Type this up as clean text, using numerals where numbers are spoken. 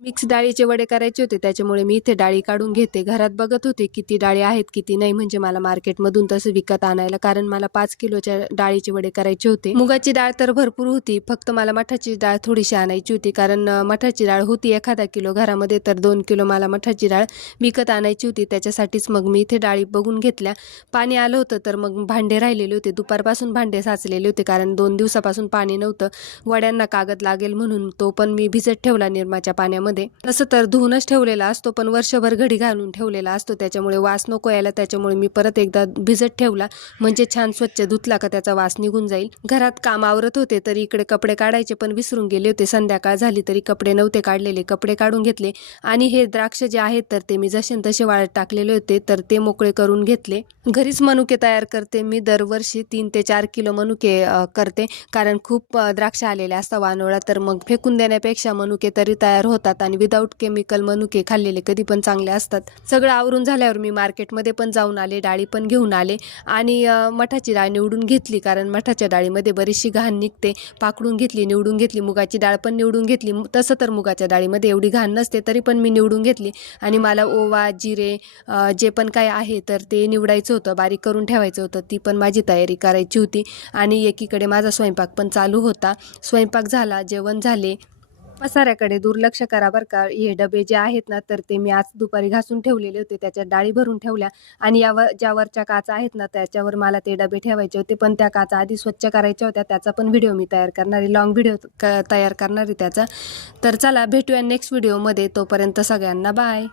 Mix डाळीचे वडे करायचे होते, त्याच्यामुळे मी इथे डाळी काढून घेते. घरात बघत होते किती डाळी आहेत किती नाही, म्हणजे मला मार्केटमधून तसं विकत आणायला, कारण मला 5 किलोच्या डाळीचे वडे करायचे होते. मुगाची डाळ तर भरपूर होती, फक्त मला मठाची डाळ थोडीशी आणायची होती, कारण मठाची डाळ होती एखादा किलो घरामध्ये, तर 2 किलो मला मठाची डाळ विकत आणायची होती. त्याच्यासाठीच मग मी इथे डाळी बघून घेतल्या. पाणी आलं होतं, तर मग भांडे राहिलेले होते, दुपारपासून भांडे साचलेले होते, कारण 2 दिवसापासून पाणी नव्हतं. वड्यांना कागद लागेल म्हणून तो पण मी भिजत ठेवला निरमाच्या पाण्यामध्ये. तसं तर धुवूनच ठेवलेला असतो, पण वर्षभर घडी घालून ठेवलेला असतो, त्याच्यामुळे वास नको यायला, त्याच्यामुळे मी परत एकदा भिजत ठेवला, म्हणजे छान स्वच्छ धुतला का त्याचा वास निघून जाईल. घरात काम आवरत होते, तर इकडे कपडे काढायचे पण विसरून गेले होते. संध्याकाळ झाली तरी कपडे नव्हते काढलेले, कपडे काढून घेतले. आणि हे द्राक्ष जे आहेत तर ते मी जसे तसे वाळत टाकलेले होते, तर ते मोकळे करून घेतले. घरीच मनुके तयार करते मी, दरवर्षी 3 ते 4 किलो मनुके करते, कारण खूप द्राक्ष आलेले असतात वानोळा, तर मग फेकून देण्यापेक्षा मनुके तरी तयार होतात, आणि विदाऊट केमिकल मनुके खाल्लेले कधी पण चांगले असतात. सगळं आवरून झाल्यावर मी मार्केटमध्ये पण जाऊन आले, डाळी पण घेऊन आले, आणि मठाची डाळ निवडून घेतली, कारण मठाच्या डाळीमध्ये बरीचशी घाण निघते. पाकडून घेतली, निवडून घेतली. मुगाची डाळ पण निवडून घेतली. तसं तर मुगाच्या डाळीमध्ये एवढी घाण नसते, तरी पण मी निवडून घेतली. आणि मला ओवा, जिरे जे पण काय आहे तर ते निवडायचं होतं, बारीक करून ठेवायचं होतं, ती पण माझी तयारी करायची होती. आणि एकीकडे माझा स्वयंपाक पण चालू होता. स्वयंपाक झाला, जेवण झाले. पसाऱ्याकडे दुर्लक्ष करा बरं का. हे डबे जे आहेत ना, तर ते मी आज दुपारी घासून ठेवलेले होते, त्याच्यात डाळी भरून ठेवल्या, आणि ज्यावरच्या काचा आहेत ना त्याच्यावर मला ते डबे ठेवायचे होते, पण त्या काचा आधी स्वच्छ करायच्या होत्या. त्याचा पण व्हिडिओ मी तयार करणार आहे, लॉंग व्हिडिओ तयार करणार आहे त्याचा. तर चला भेटूया नेक्स्ट व्हिडिओमध्ये, तोपर्यंत सगळ्यांना बाय.